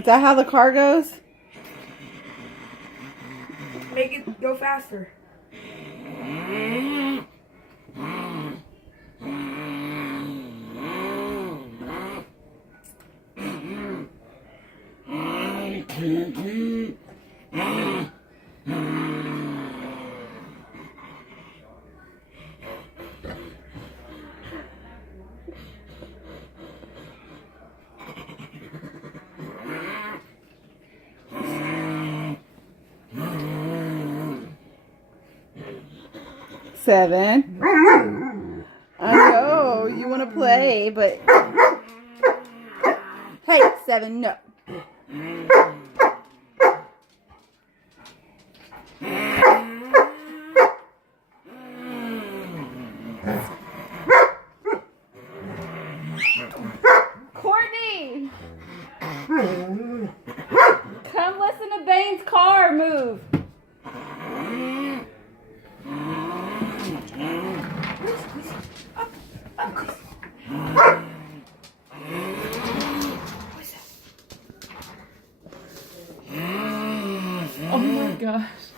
Is that how the car goes? Make it go faster. Seven. I know you want to play, but hey, Seven, no. Courtney, come listen to Bane's car move. Oh my gosh.